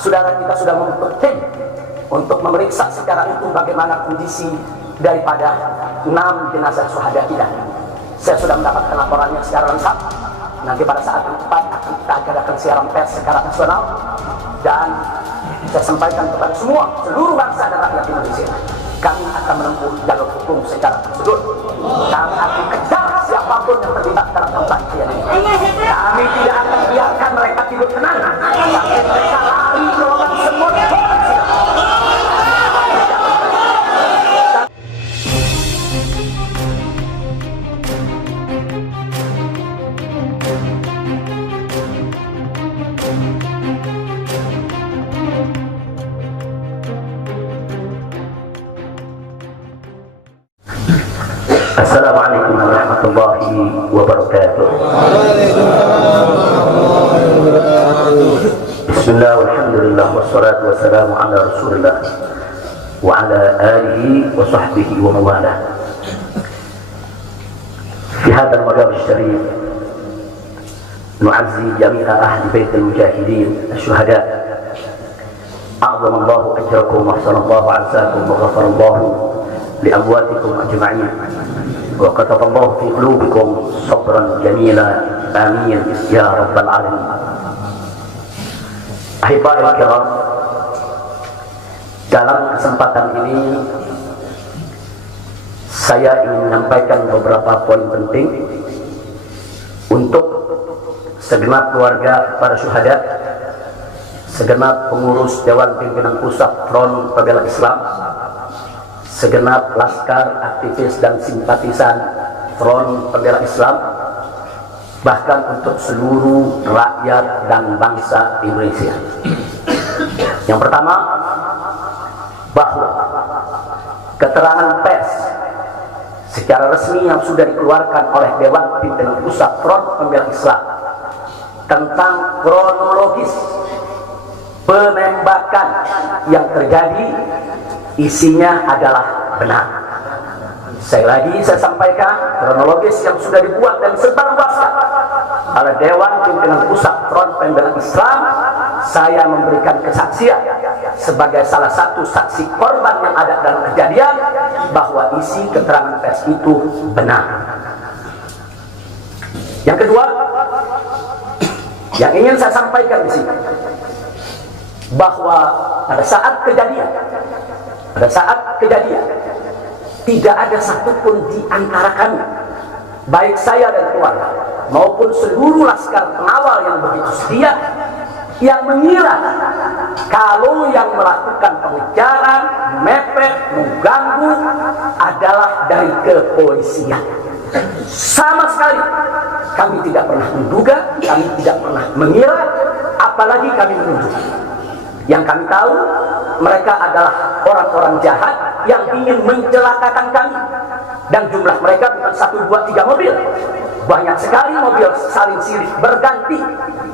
saudara kita sudah membentuk tim untuk memeriksa secara utuh bagaimana kondisi daripada 6 jenazah syuhada kita. Saya sudah mendapatkan laporannya secara lengkap. Nanti pada saat yang tepat akan kita adakan siaran pers secara nasional, dan saya sampaikan kepada seluruh bangsa dan rakyat Indonesia, kami akan menempuh jalur hukum secara prosedur. Kami akan kejar siapapun yang terlibat dalam pembantian ini. Kami tidak akan biarkan mereka tidur tenang sampai mereka lari ke lubang semut. Assalamualaikum warahmatullahi wabarakatuh. Bismillah walhamdulillah wassalatu wassalamu ala rasulillah wa ala alihi wa sahbihi wa mawalah. Fi hadha al-maqam al-sharif nu'azzi jami'a ahli bait al-mujahidin ash-shuhada. A'zama Allahu ajrakum wa ahsana Allahu 'azakum wa ghafara Allahu لأمواتكم أجمعين وكتب الله في قلوبكم صبرا جميلا آمين يا رب العالمين. Ahibba'i al-kiram, dalam kesempatan ini saya ingin menyampaikan beberapa poin penting untuk segenap keluarga para syuhada, segenap pengurus Dewan Pimpinan Pusat Front Pembela Islam, segenap laskar, aktivis dan simpatisan Front Pembela Islam, bahkan untuk seluruh rakyat dan bangsa Indonesia. Yang pertama, bahwa keterangan pers secara resmi yang sudah dikeluarkan oleh Dewan Pimpinan Pusat Front Pembela Islam tentang kronologis penembakan yang terjadi, isinya adalah benar. Saya sampaikan kronologis yang sudah dibuat dan sebarluaskan oleh Dewan Pimpinan Pusat Front Pembela Islam. Saya memberikan kesaksian sebagai salah satu saksi korban yang ada dalam kejadian bahwa isi keterangan pers itu benar. Yang kedua, yang ingin saya sampaikan di sini, bahwa pada saat kejadian tidak ada satupun di antara kami, baik saya dan keluarga maupun seluruh laskar pengawal yang begitu setia, yang mengira kalau yang melakukan pengejaran, mepet, mengganggu adalah dari kepolisian. Sama sekali kami tidak pernah menduga, kami tidak pernah mengira, apalagi kami menuduh. Yang kami tahu, mereka adalah orang-orang jahat yang ingin mencelakakan kami. Dan jumlah mereka bukan 1, 2, 3 mobil. Banyak sekali mobil saling silih berganti,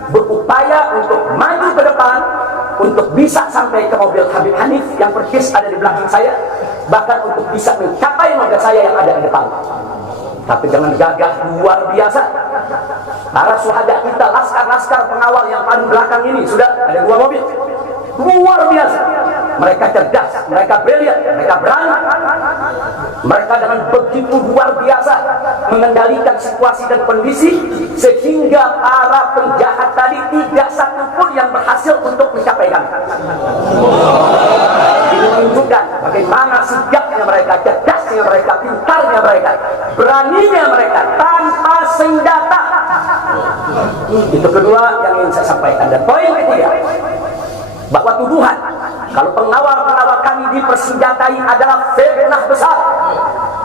berupaya untuk maju ke depan, untuk bisa sampai ke mobil Habib Hanif yang persis ada di belakang saya, bahkan untuk bisa mencapai mobil saya yang ada di depan. Tapi dengan gagah luar biasa, para syuhada kita, laskar-laskar pengawal yang paling belakang ini, sudah ada 2 mobil. Luar biasa. Mereka cerdas, mereka brilian, mereka berani. Mereka dengan begitu luar biasa mengendalikan situasi dan kondisi, sehingga para penjahat tadi tidak satupun yang berhasil untuk mencapai kami. Ini menunjukkan bagaimana sigapnya mereka, cerdasnya mereka, pintarnya mereka, beraninya mereka tanpa senjata. Itu kedua yang ingin saya sampaikan. Dan poin ketiga, bahwa tuduhan kalau pengawal-pengawal kami dipersenjatai adalah fitnah besar,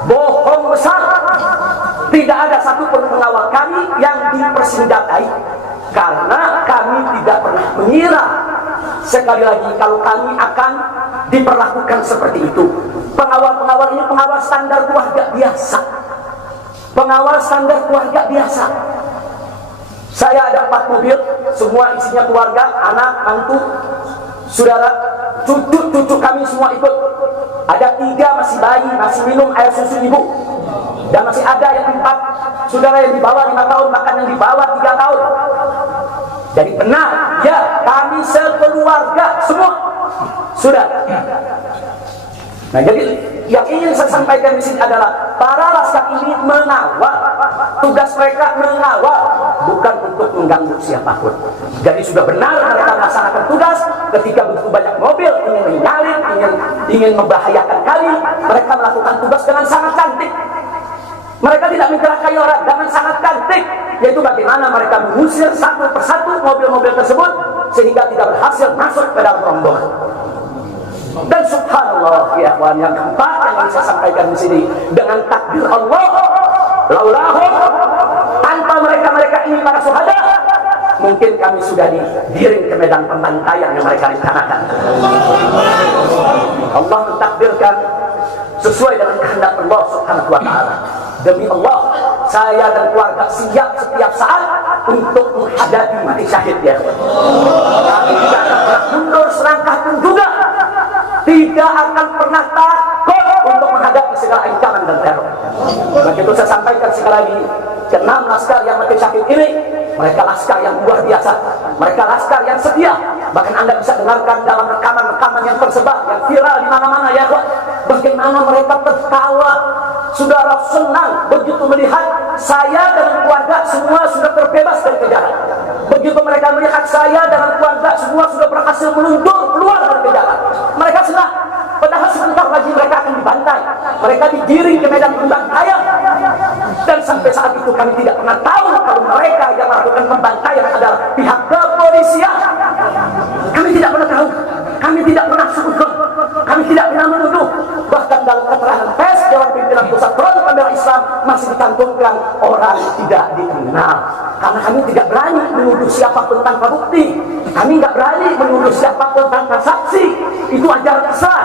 bohong besar. Tidak ada satupun pengawal kami yang dipersenjatai, karena kami tidak pernah mengira sekali lagi kalau kami akan diperlakukan seperti itu. Pengawal-pengawal ini pengawal standar keluarga biasa, pengawal standar keluarga biasa. Saya ada 4 mobil, semua isinya keluarga, anak, mantu, saudara, cucu kami semua ikut. Ada 3 masih bayi, masih minum air susu ibu, dan masih ada yang 4 saudara yang di bawah 5 tahun, bahkan yang di bawah 3 tahun. Jadi benar, ya, kami sekeluarga semua sudah. Nah, jadi yang ingin saya sampaikan di sini adalah para laskar ini mengawal, tugas mereka mengawal, bukan untuk mengganggu siapapun. Jadi sudah benar mereka melaksanakan tugas. Ketika begitu banyak mobil ingin menyalip, ingin membahayakan kami, mereka melakukan tugas dengan sangat cantik. Mereka tidak mencelakai orang dengan sangat cantik, yaitu bagaimana mereka mengusir satu persatu mobil-mobil tersebut sehingga tidak berhasil masuk ke dalam rombongan. Dan subhanallah, ya kawan, yang keempat yang ingin saya sampaikan di sini, dengan takdir Allah, laulahum, tanpa mereka ini para syuhada, mungkin kami sudah digiring ke medan pembantaian yang mereka rencanakan. Allah mentakdirkan sesuai dengan kehendak Allah Subhanahu wa ta'ala. Demi Allah, saya dan keluarga siap setiap saat untuk menghadapi mati syahid, ya. Kami tidak akan pernah mundur selangkah pun juga, tidak akan pernah takut untuk menghadapi segala ancaman dan teror. Begitu saya sampaikan sekali lagi, ke-6 laskar yang mati syahid ini, mereka laskar yang luar biasa, mereka laskar yang setia. Bahkan Anda bisa dengarkan dalam rekaman-rekaman yang tersebar, yang viral di mana-mana, ya, bagaimana mereka tertawa. Saudara senang begitu melihat saya dan keluarga semua sudah terbebas dari kejaran. Begitu mereka melihat saya dan keluarga semua sudah berhasil meluntur keluar dari kejaran, mereka senang. Padahal sebentar lagi mereka akan dibantai, mereka digiring ke medan pembantaian. Dan sampai saat itu kami tidak pernah tahu kalau mereka yang melakukan pembantaian adalah pihak kepolisian. Kami tidak pernah tahu, kami tidak pernah sebutkan, kami tidak pernah menuduh. Bahkan dalam keterangan pers Dewan Pimpinan Pusat Front Pembela Islam masih dicantumkan orang tidak dikenal. Karena kami tidak berani menuduh siapapun tanpa bukti, kami tidak berani menuduh siapapun tanpa saksi. Itu ajaran Islam.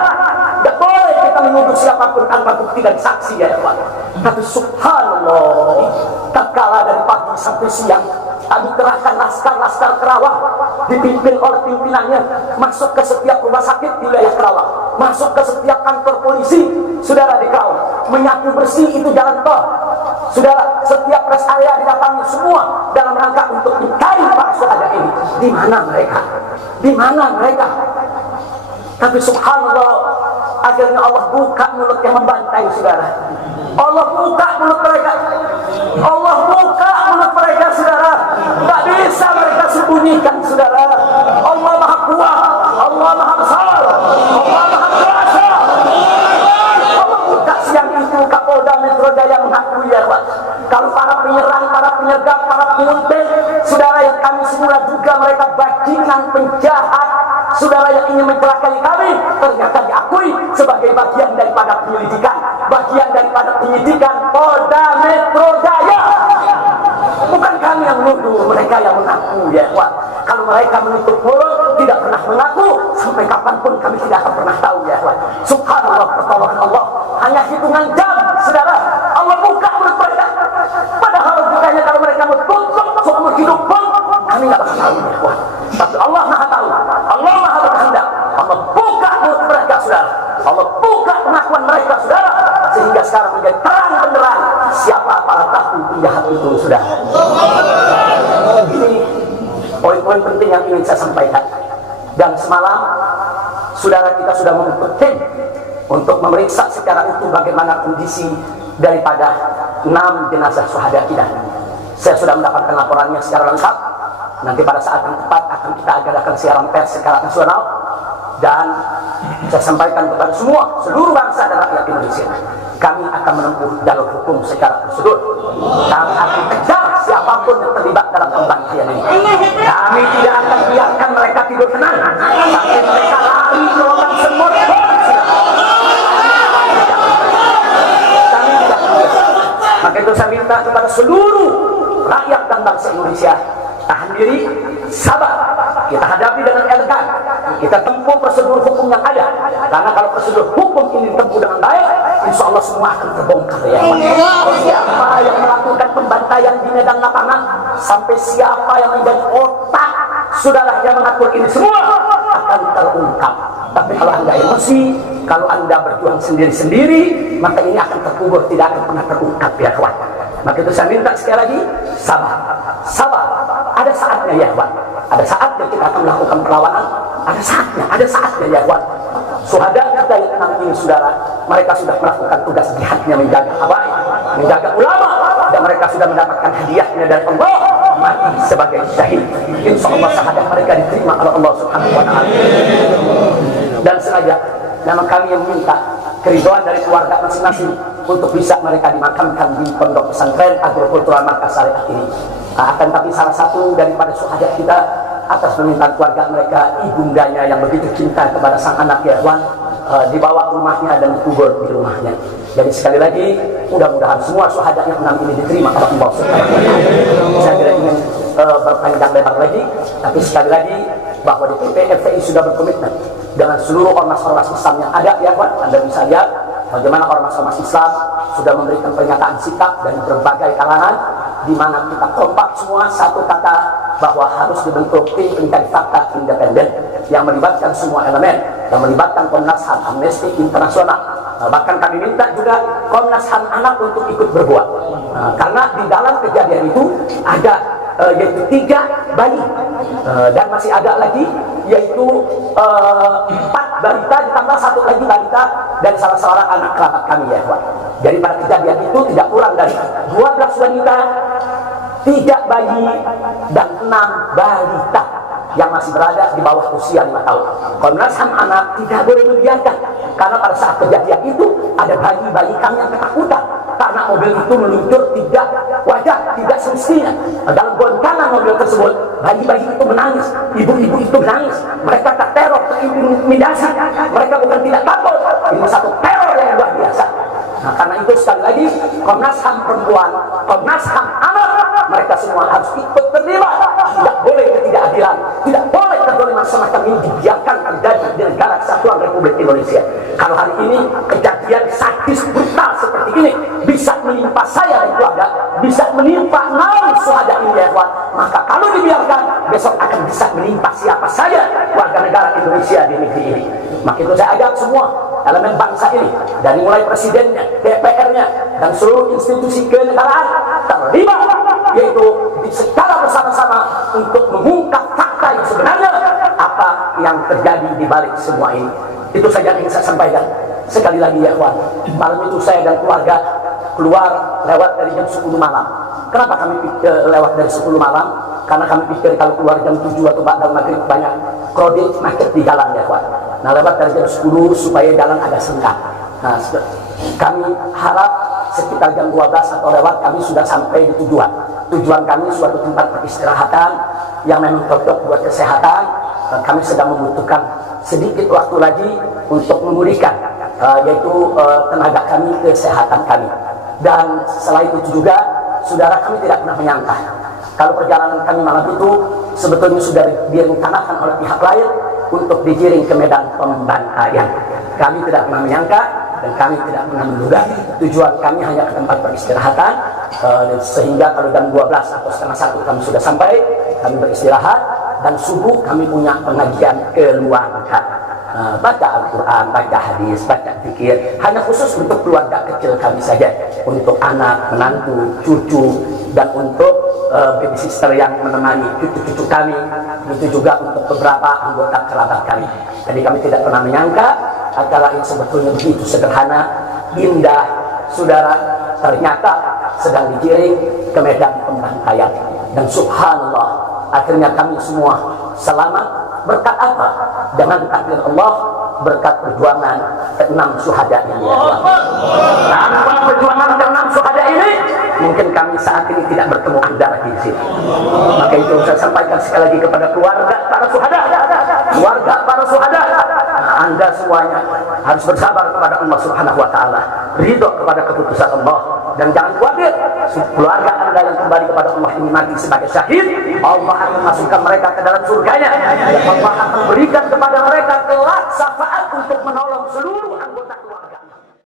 Tidak boleh kita menuduh siapapun tanpa bukti dan saksi, ya Pak. Tapi subhanallah, tatkala dari pagi sampai siang kami kerahkan laskar-laskar Kerawang dipimpin oleh pimpinannya masuk ke setiap rumah sakit di wilayah Kerawang, masuk ke setiap kantor polisi, saudara, di Kerawang, menyapu bersih itu jalan tol, saudara, setiap rest area didatangi semua dalam rangka untuk mencari para syuhada ini. Di mana mereka? Di mana mereka? Tapi subhanallah, akhirnya Allah buka mulut yang membantai, saudara. Allah buka mulut mereka. Allah buka mulut mereka, saudara. Tak bisa mereka sembunyikan, saudara. Allah Maha Kuat, Allah Maha Besar, Allah Maha Kuasa. Allah buka siang itu. Kapolda Metro Jaya mengakui, ya Pak, kalau para penyerang, para penyergap, para penguntit, saudara, yang kami semula duga mereka bajingan penjahat, saudara, yang ingin mencelakai kami, ternyata diakui sebagai bagian daripada penyelidikan, bagian daripada penyidikan Polda Metro Jaya. Bukan kami yang menuduh, mereka yang mengaku, ya Pak. Kalau mereka menutup mulut, tidak pernah mengaku, sampai kapanpun kami tidak akan pernah tahu, ya Pak. Subhanallah, pertolongan Allah hanya hitungan jam, saudara. Allah buka mulut mereka. Padahal bukannya kalau mereka menutup seumur hidup pun kami tidak bakal tahu, ya Pak. Tapi Allah Maha tahu, Allah Maha berkehendak. Allah buka mulut mereka, saudara. Allah buka pengakuan mereka, saudara, sehingga sekarang menjadi terang benderang siapa para pelaku penjahat itu, saudara. Ini poin-poin penting yang ingin saya sampaikan. Dan semalam, saudara, kita sudah membentuk tim untuk memeriksa secara utuh bagaimana kondisi daripada 6 jenazah syuhada kita. Saya sudah mendapatkan laporannya secara lengkap. Nanti pada saat yang tepat akan kita adakan siaran pers secara nasional, dan saya sampaikan kepada semua, seluruh bangsa dan rakyat Indonesia, kami akan menempuh jalur hukum secara prosedur. Kami akan kejar siapapun yang terlibat dalam pembantaian ini. Kami tidak akan biarkan mereka tidur tenang sampai mereka lari ke lubang semut. Kami tidak bisa. Maka itu saya minta kepada seluruh rakyat dan bangsa Indonesia, tahan diri, sabar. Kita hadapi dengan elegan, kita tempuh prosedur hukum yang ada. Karena kalau prosedur hukum ini ditempuh dengan baik, insya Allah semua akan terbongkar, ya Pak. Siapa yang melakukan pembantaian di medan lapangan, sampai siapa yang menjadi otak, saudara, yang mengatur ini semua akan terungkap. Tapi kalau Anda emosi, kalau Anda berjuang sendiri-sendiri, maka ini akan terkubur, tidak akan pernah terungkap, ya kawan. Maka itu saya minta sekali lagi, sabar, sabar. Ada saatnya, ya Pak. Ada saatnya kita akan melakukan perlawanan, ada saatnya ya kawan. Syuhada kita yang 6 ini saudara, mereka sudah melakukan tugas jihadnya menjaga habaib, menjaga ulama, dan mereka sudah mendapatkan hadiahnya dari Allah, mati sebagai syahid. Insyaallah syahadat mereka diterima oleh Allah Subhanahu wa taala. Dan sengaja nama kami yang minta keridhaan dari keluarga masing-masing untuk bisa mereka dimakamkan di pondok pesantren Agrokultural Markas Syariah ini. Akan tapi salah satu daripada syuhada kita atas permintaan keluarga mereka, ibundanya yang begitu cinta kepada sang anak ya Wan, dibawa ke rumahnya dan dikubur di rumahnya. Jadi sekali lagi mudah-mudahan semua syuhada yang 6 ini diterima oleh Allah Subhanahu wa taala. Saya tidak ingin berpanjang lebar lagi, tapi sekali lagi bahwa DPP FPI sudah berkomitmen dengan seluruh ormas-ormas Islam yang ada ya Wan. Anda bisa lihat bagaimana ormas-ormas Islam sudah memberikan pernyataan sikap dari berbagai kalangan, di mana kita kompak semua satu kata bahwa harus dibentuk tim pencari fakta independen yang melibatkan semua elemen, yang melibatkan Komnas HAM, Amnesty Internasional. Bahkan kami minta juga Komnas HAM anak untuk ikut berbuat, karena di dalam kejadian itu ada yaitu 3 bayi dan masih ada lagi yaitu 4 balita ditambah 1 lagi balita dan salah seorang anak kerabat kami ya Pak. Jadi pada kejadian itu tidak kurang dari 12 wanita, 3 bayi dan 6 balita yang masih berada di bawah usia 5 tahun. Komnas HAM anak tidak boleh membiarkan, karena pada saat kejadian itu ada bayi-bayi kami yang ketakutan karena mobil itu meluncur tidak wajar, tidak semestinya. Dalam goncangan mobil tersebut, bayi-bayi itu menangis, ibu-ibu itu menangis, mereka terteror, terintimidasi, mereka bukan tidak takut, ini satu teror yang luar biasa. Nah, karena itu sekali lagi Komnas HAM perempuan, Komnas HAM anak, mereka semua harus ikut terlibat. Tidak boleh ketidakadilan, tidak boleh kezaliman semacam ini dibiarkan terjadi di negara kesatuan Republik Indonesia. Kalau hari ini kejadian sadis brutal seperti ini bisa menimpa saya dan keluarga, bisa menimpa 6 syuhada ini ya kawan, maka kalau dibiarkan besok akan bisa menimpa siapa saja warga negara Indonesia di negeri ini. Maka itu saya ajak semua elemen bangsa ini, dari mulai presidennya, DPR-nya, dan seluruh institusi kenegaraan terlibat, yaitu secara bersama-sama untuk mengungkap fakta yang sebenarnya apa yang terjadi di balik semua ini. Itu saja yang ingin saya sampaikan. Sekali lagi ya kawan, malam itu saya dan keluarga keluar lewat dari jam 10 malam. Kenapa kami lewat dari 10 malam? Karena kami pikir kalau keluar jam 7 atau ba'dal maghrib banyak krodit macet di jalan ya kawan. Nah, lewat dari jam 10 supaya jalan agak senggang. Nah, kami harap sekitar jam 12 atau lewat kami sudah sampai di tujuan. Tujuan kami suatu tempat peristirahatan yang memang cocok buat kesehatan. Kami sedang membutuhkan sedikit waktu lagi untuk memulihkan yaitu tenaga kami, kesehatan kami. Dan selain itu juga, saudara, kami tidak pernah menyangka kalau perjalanan kami malam itu sebetulnya sudah direncanakan oleh pihak lain untuk digiring ke medan pembantaian. Kami tidak pernah menyangka dan kami tidak pernah menduga. Tujuan kami hanya ke tempat peristirahatan, sehingga kalau jam 12 atau setengah 1 kami sudah sampai, kami beristirahat, dan subuh kami punya pengajian keluarga. Baca Al-Quran, baca hadis, baca zikir, hanya khusus untuk keluarga kecil kami saja, untuk anak, menantu, cucu, dan untuk baby sister yang menemani cucu-cucu kami, itu juga untuk beberapa anggota kerabat kami. Jadi kami tidak pernah menyangka acara yang sebetulnya begitu sederhana, indah, saudara, ternyata sedang digiring ke medan pembantaian. Dan subhanallah, akhirnya kami semua selamat. Berkat apa? Dengan takdir Allah, berkat perjuangan ke-6 syuhada ini. Tanpa perjuangan ke-6 syuhada ini, mungkin kami saat ini tidak bertemu Anda lagi di sini. Maka itu saya sampaikan sekali lagi kepada keluarga para syuhada, keluarga para syuhada, Anda semuanya harus bersabar kepada Allah Subhanahu wa taala, ridho kepada keputusan Allah, dan jangan khawatir, keluarga Anda yang kembali kepada Allah ini mati sebagai syahid, Allah akan masukkan mereka ke dalam surganya, dan Allah akan berikan kepada mereka kelak syafaat untuk menolong seluruh anggota